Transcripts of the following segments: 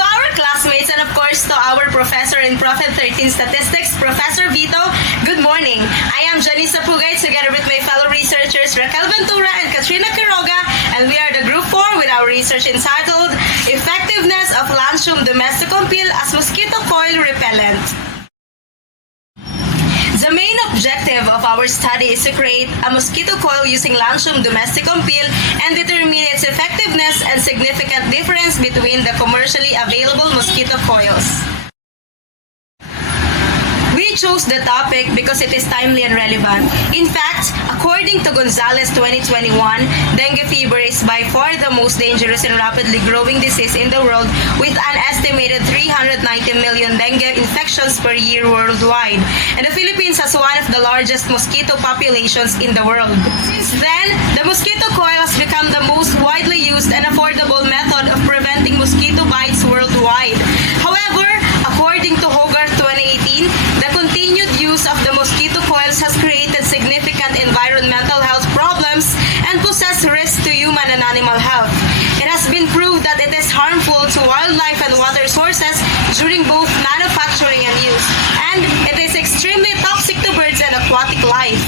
To our classmates and of course to our professor in Prophet 13 Statistics, Professor Vito, good morning. I am Janisa Pugay together with my fellow researchers Raquel Ventura and Katrina Quiroga, and we are the Group 4 with our research entitled Effectiveness of Lanthium domesticum pil as Mosquito Coil Repellent. The main objective of our study is to create a mosquito coil using Lanthium domesticum pil and determine its effectiveness and significant difference between the commercially available mosquito coils. We chose the topic because it is timely and relevant. In fact, according to Gonzalez 2021, dengue fever is by far the most dangerous and rapidly growing disease in the world, with an estimated 390 million dengue infections per year worldwide. And the Philippines has one of the largest mosquito populations in the world. Since then, the mosquito coil has become the most widely used and affordable method of preventing mosquito bites worldwide. However, according to Hogarth 2018, the continued use of the mosquito coils has created significant environmental health problems and poses risks to human and animal health. It has been proved that it is harmful to wildlife and water sources during both manufacturing and use, and it is extremely toxic to birds and aquatic life.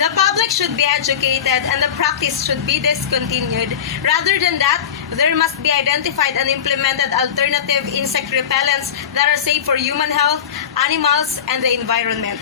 The public should be educated and the practice should be discontinued. Rather than that, there must be identified and implemented alternative insect repellents that are safe for human health, animals, and the environment.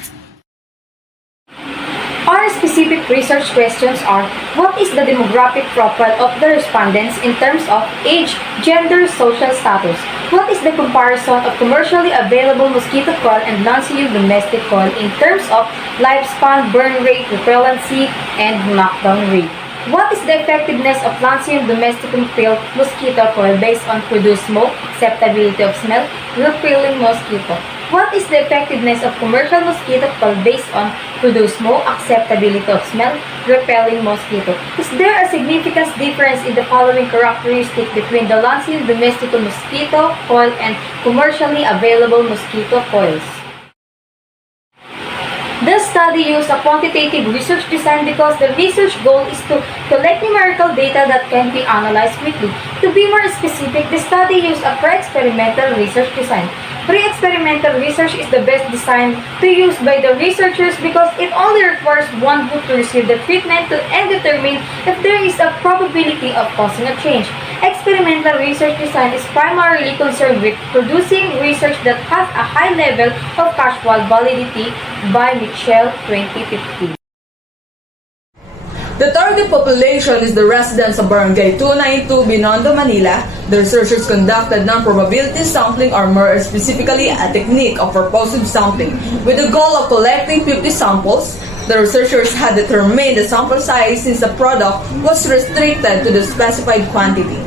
Our specific research questions are: what is the demographic profile of the respondents in terms of age, gender, social status? What is the comparison of commercially available mosquito coil and non-sealed domestic coil in terms of lifespan, burn rate, repellency, and knockdown rate? What is the effectiveness of Lanthium domesticum pil mosquito coil based on produced smoke, acceptability of smell, repelling mosquito? What is the effectiveness of commercial mosquito coil based on produced smoke, acceptability of smell, repelling mosquito? Is there a significant difference in the following characteristic between the Lanthium domesticum mosquito coil and commercially available mosquito coils? This study used a quantitative research design because the research goal is to collect numerical data that can be analyzed quickly. To be more specific, the study used a pre-experimental research design. Pre-experimental research is the best design to use by the researchers because it only requires one group to receive the treatment and determine if there is a probability of causing a change. Experimental research design is primarily concerned with producing research that has a high level of causal validity by Mitchell 2015. The target population is the residents of Barangay 292, Binondo, Manila. The researchers conducted non-probability sampling, or more specifically a technique of purposive sampling, with the goal of collecting 50 samples. The researchers had determined the sample size since the product was restricted to the specified quantity.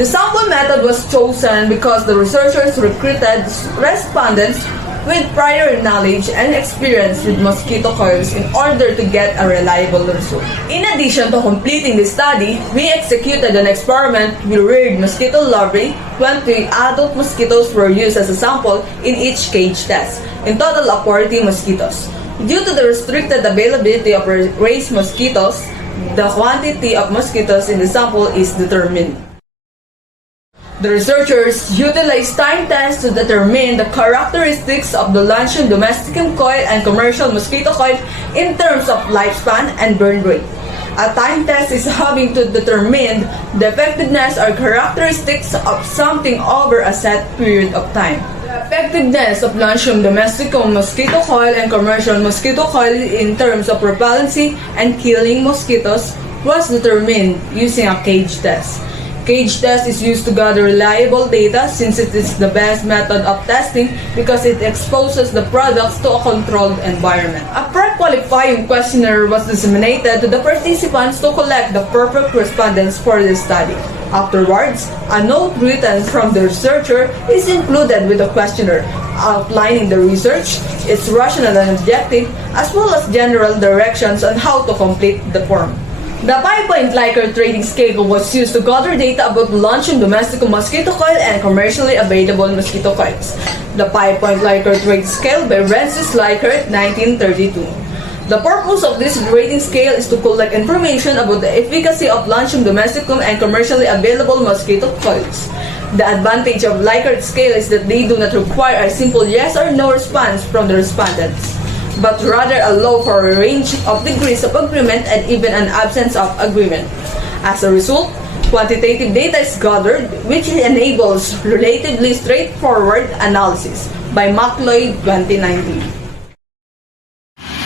The sample method was chosen because the researchers recruited respondents with prior knowledge and experience with mosquito coils in order to get a reliable result. In addition to completing the study, we executed an experiment with reared mosquito larvae. 20 adult mosquitoes were used as a sample in each cage test, in total of 40 mosquitoes. Due to the restricted availability of raised mosquitoes, the quantity of mosquitoes in the sample is determined. The researchers utilized time tests to determine the characteristics of the Lanthium domesticum coil and commercial mosquito coil in terms of lifespan and burn rate. A time test is having to determine the effectiveness or characteristics of something over a set period of time. The effectiveness of Lanthium domesticum mosquito coil and commercial mosquito coil in terms of repellency and killing mosquitoes was determined using a cage test. Cage test is used to gather reliable data since it is the best method of testing because it exposes the products to a controlled environment. A pre-qualifying questionnaire was disseminated to the participants to collect the perfect respondents for the study. Afterwards, a note written from the researcher is included with the questionnaire, outlining the research, its rationale and objective, as well as general directions on how to complete the form. The 5-point Likert rating scale was used to gather data about Lanthium domesticum mosquito coil and commercially available mosquito coils. The 5-point Likert rating scale by Rensis Likert, 1932. The purpose of this rating scale is to collect information about the efficacy of Lanthium domesticum and commercially available mosquito coils. The advantage of Likert scale is that they do not require a simple yes or no response from the respondents, but rather allow for a range of degrees of agreement and even an absence of agreement. As a result, quantitative data is gathered, which enables relatively straightforward analysis by McLeod 2019.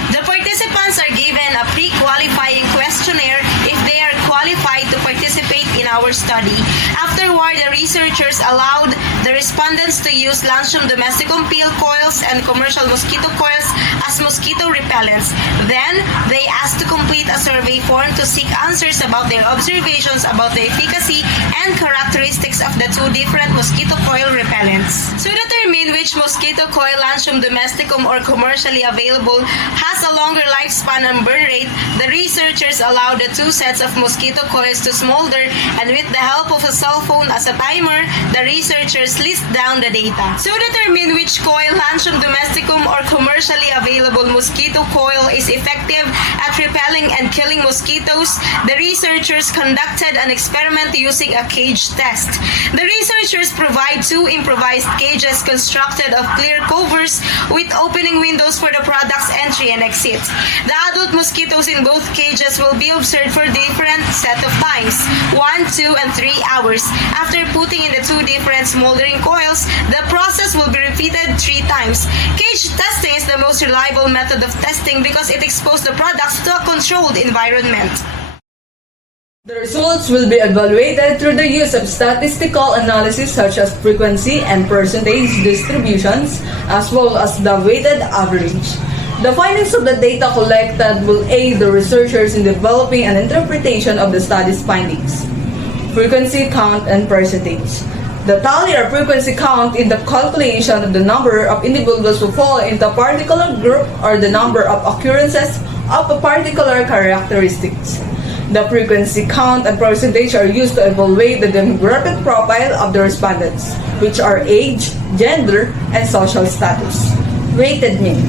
The participants are given a pre-qualifying questionnaire if they are qualified to participate in our study. Afterward, the researchers allowed the respondents to use Lanthium domesticum pill coils and commercial mosquito coils as mosquito repellents. Then, they asked to complete a survey form to seek answers about their observations about the efficacy and characteristics of the two different mosquito coil repellents. To determine which mosquito coil, Lanthium domesticum or commercially available, has a longer lifespan and burn rate, the researchers allowed the two sets of mosquito coils to smolder, and with the help of a cell phone as a timer, the researchers list down the data. To determine which coil, Lanthium domesticum or commercially available mosquito coil, is effective at repelling and killing mosquitoes, the researchers conducted an experiment using a cage test. The researchers provide two improvised cages constructed of clear covers with opening windows for the product's entry and exit. The adult mosquitoes in both cages will be observed for different set of times, 1, 2, and 3 hours. After putting in the two different smoldering coils, the process will be repeated 3 times. Cage testing is the most reliable method of testing because it exposes the products to a controlled environment. The results will be evaluated through the use of statistical analysis such as frequency and percentage distributions, as well as the weighted average. The findings of the data collected will aid the researchers in developing an interpretation of the study's findings. Frequency count and percentage. The tally or frequency count in the calculation of the number of individuals who fall into a particular group or the number of occurrences of a particular characteristics. The frequency count and percentage are used to evaluate the demographic profile of the respondents, which are age, gender, and social status. Weighted mean.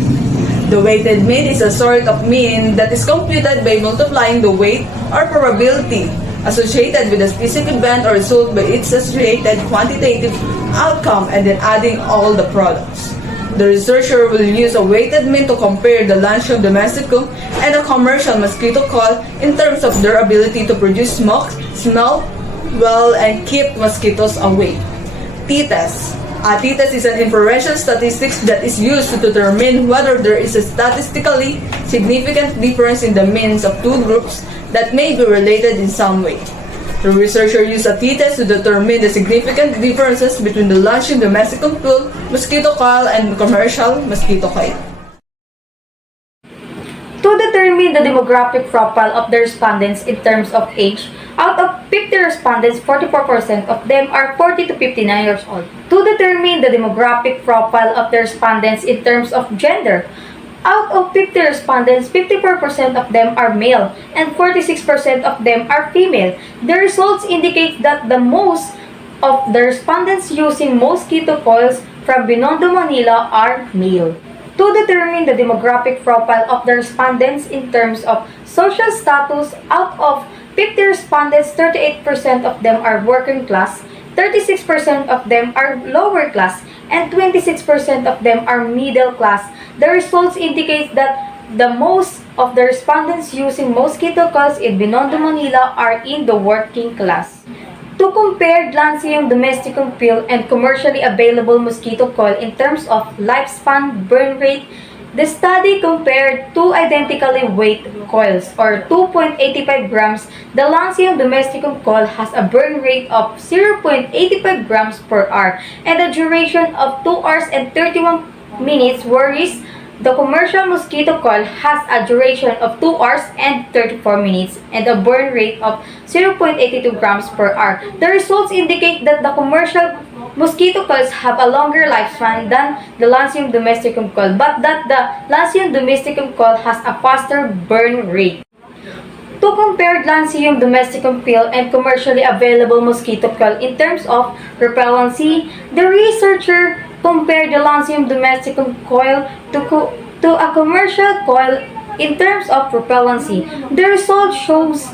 The weighted mean is a sort of mean that is computed by multiplying the weight or probability associated with a specific event or result by its associated quantitative outcome and then adding all the products. The researcher will use a weighted mean to compare the Lanthium domesticum and a commercial mosquito coil in terms of their ability to produce smoke, smell well, and keep mosquitoes away. T-test. A t-test is an inferential statistics that is used to determine whether there is a statistically significant difference in the means of two groups that may be related in some way. The researcher used a t-test to determine the significant differences between the Lanthium domesticum pill, mosquito coil, and commercial mosquito coil. To determine the demographic profile of the respondents in terms of age, out of 50 respondents, 44% of them are 40 to 59 years old. To determine the demographic profile of the respondents in terms of gender, out of 50 respondents, 54% of them are male and 46% of them are female. The results indicate that the most of the respondents using mosquito coils from Binondo, Manila are male. To determine the demographic profile of the respondents in terms of social status, out of 50 respondents, 38% of them are working class, 36% of them are lower class, and 26% of them are middle class. The results indicate that the most of the respondents using mosquito coils in Binondo, Manila are in the working class. To compare Lanthium domesticum pill and commercially available mosquito coil in terms of lifespan, burn rate, the study compared two identically weighted coils or 2.85 grams. The Lanthium domesticum coil has a burn rate of 0.85 grams per hour and a duration of 2 hours and 31 minutes, whereas the commercial mosquito coil has a duration of 2 hours and 34 minutes and a burn rate of 0.82 grams per hour. The results indicate that the commercial mosquito coils have a longer lifespan than the Lanthium domesticum coil, but that the Lanthium domesticum coil has a faster burn rate. To compare Lanthium domesticum pill and commercially available mosquito coil in terms of repellency, the researcher compared the Lanthium domesticum coil to a commercial coil in terms of repellency. The result shows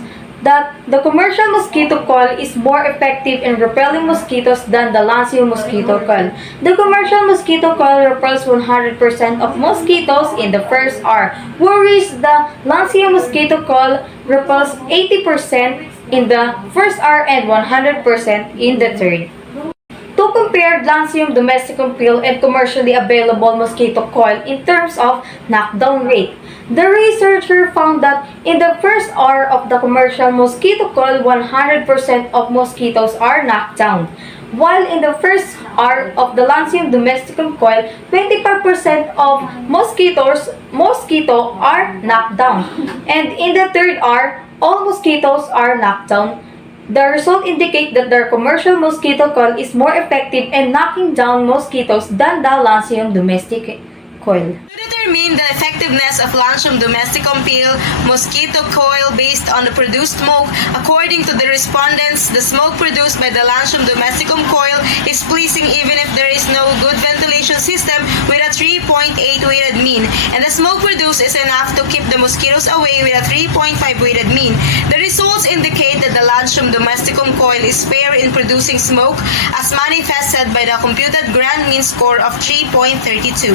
that the commercial mosquito coil is more effective in repelling mosquitoes than the Lancio mosquito coil. The commercial mosquito coil repels 100% of mosquitoes in the first hour, whereas the Lancio mosquito coil repels 80% in the first hour and 100% in the third. To compare Lancium domesticum pill and commercially available mosquito coil in terms of knockdown rate, the researcher found that in the first hour of the commercial mosquito coil, 100% of mosquitoes are knocked down, while in the first hour of the Lancium domesticum coil, 25% of mosquito are knocked down, and in the third hour, all mosquitoes are knocked down. The result indicate that the commercial mosquito coil is more effective in knocking down mosquitoes than the Lancium domestic coil. To determine the effectiveness of Lancium domesticum pill mosquito coil based on the produced smoke, according to the respondents, the smoke produced by the Lancium domesticum coil is pleasing even if there is no good ventilation system with a 3.8 weighted mean, and the smoke produced is enough to keep the mosquitoes away with a 3.5 weighted mean. The results indicate that the Lancium domesticum coil is fair in producing smoke as manifested by the computed grand mean score of 3.32.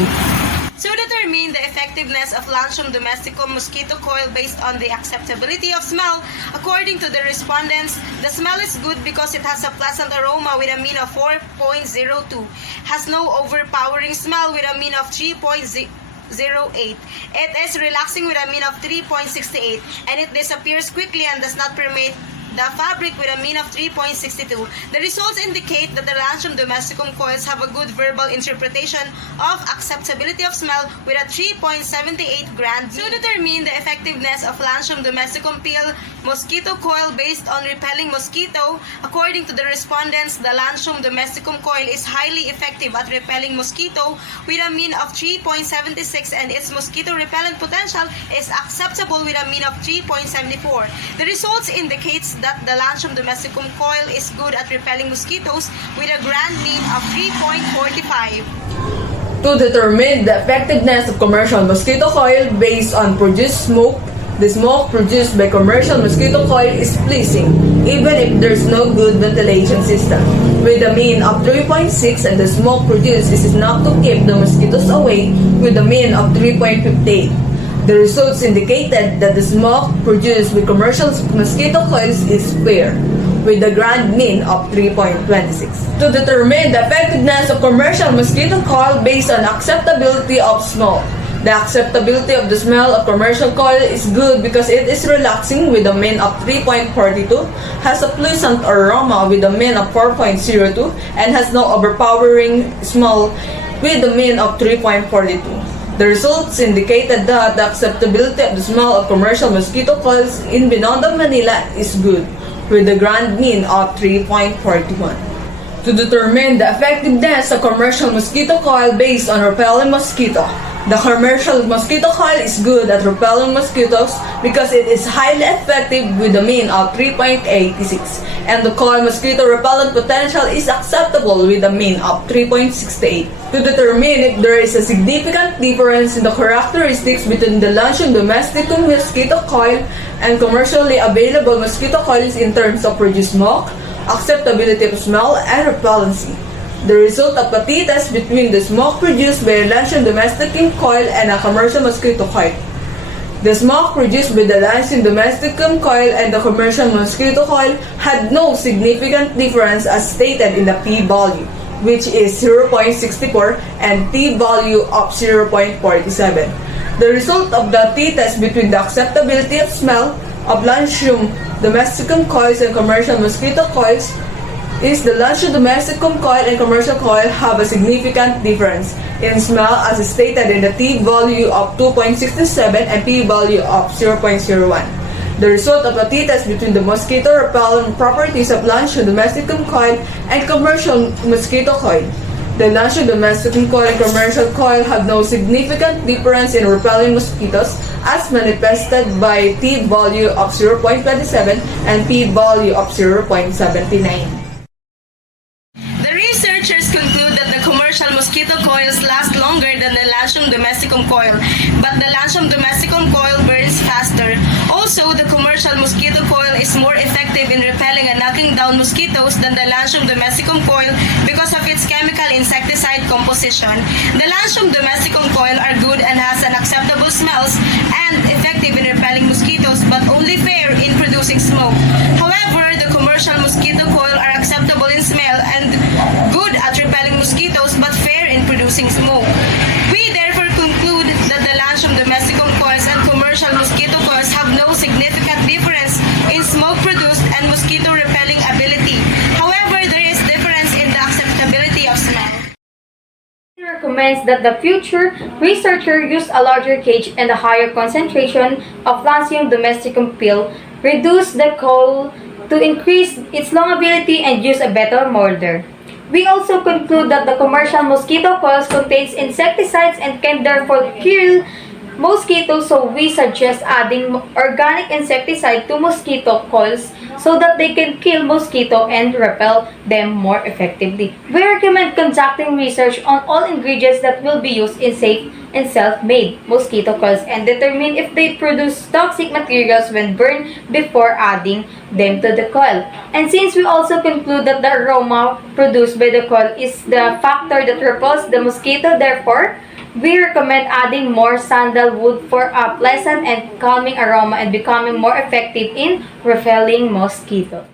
To determine the effectiveness of Lancium domesticum mosquito coil based on the acceptability of smell, according to the respondents, the smell is good because it has a pleasant aroma with a mean of 4.02, has no overpowering smell with a mean of 3.08. It is relaxing with a mean of 3.68, and it disappears quickly and does not permeate the fabric with a mean of 3.62. The results indicate that the Lancium domesticum coils have a good verbal interpretation of acceptability of smell with a 3.78 grand mean. To determine the effectiveness of Lancium domesticum pill mosquito coil based on repelling mosquito, according to the respondents, the Lancium domesticum coil is highly effective at repelling mosquito with a mean of 3.76, and its mosquito repellent potential is acceptable with a mean of 3.74. The results indicates that the Lancium domesticum coil is good at repelling mosquitoes with a grand mean of 3.45. To determine the effectiveness of commercial mosquito coil based on produced smoke, the smoke produced by commercial mosquito coil is pleasing, even if there's no good ventilation system, with a mean of 3.6, and the smoke produced is enough to keep the mosquitoes away with a mean of 3.58. The results indicated that the smoke produced with commercial mosquito coils is fair, with a grand mean of 3.26. To determine the effectiveness of commercial mosquito coil based on acceptability of smell, the acceptability of the smell of commercial coil is good because it is relaxing with a mean of 3.42, has a pleasant aroma with a mean of 4.02, and has no overpowering smell with a mean of 3.42. The results indicated that the acceptability of the smell of commercial mosquito coils in Binondo, Manila is good, with a grand mean of 3.41. To determine the effectiveness of commercial mosquito coil based on repelling mosquito, the commercial mosquito coil is good at repelling mosquitoes because it is highly effective with a mean of 3.86, and the coil mosquito repellent potential is acceptable with a mean of 3.68. To determine if there is a significant difference in the characteristics between the Lancium domesticum mosquito coil and commercially available mosquito coils in terms of produced smoke, acceptability of smell, and repellency. The result of a t-test between the smoke produced by a Lancium domesticum coil and a commercial mosquito coil. The smoke produced by the Lancium domesticum coil and the commercial mosquito coil had no significant difference as stated in the p-value, which is 0.64 and t-value of 0.47. The result of the t-test between the acceptability of smell of Lancium domesticum coils and commercial mosquito coils is the Lancium domesticum coil and commercial coil have a significant difference in smell as stated in the t-value of 2.67 and p-value of 0.01. The result of the t-test between the mosquito repellent properties of Lancium domesticum coil and commercial mosquito coil. The Lancium domesticum coil and commercial coil have no significant difference in repelling mosquitoes as manifested by t-value of 0.27 and p-value of 0.79. The researchers conclude that the commercial commercial mosquito coils last longer than the Latium domesticum coil, but the Latium domesticum coil burns faster. Also, the commercial mosquito coil is more effective in repelling and knocking down mosquitoes than the Latium domesticum coil because of its chemical insecticide composition. The Latium domesticum coil are good and has an acceptable smells and effective in repelling mosquitoes, but only fair in producing smoke. However, the commercial mosquito coil are acceptable in smell and good at repelling mosquitoes, but fair in producing smoke. We therefore conclude that the Latium domesticum coils and commercial mosquito coils have no significant difference in smoke produced and mosquito repelling ability. However, there is difference in the acceptability of smell. He recommends that the future researcher use a larger cage and a higher concentration of Latium domesticum pill, reduce the coil to increase its longevity and use a better molder. We also conclude that the commercial mosquito coils contains insecticides and can therefore kill mosquitoes, so we suggest adding organic insecticide to mosquito coils so that they can kill mosquito and repel them more effectively. We recommend conducting research on all ingredients that will be used in safe and self-made mosquito coils and determine if they produce toxic materials when burned before adding them to the coil. And since we also conclude that the aroma produced by the coil is the factor that repels the mosquito, therefore, we recommend adding more sandalwood for a pleasant and calming aroma and becoming more effective in repelling mosquito.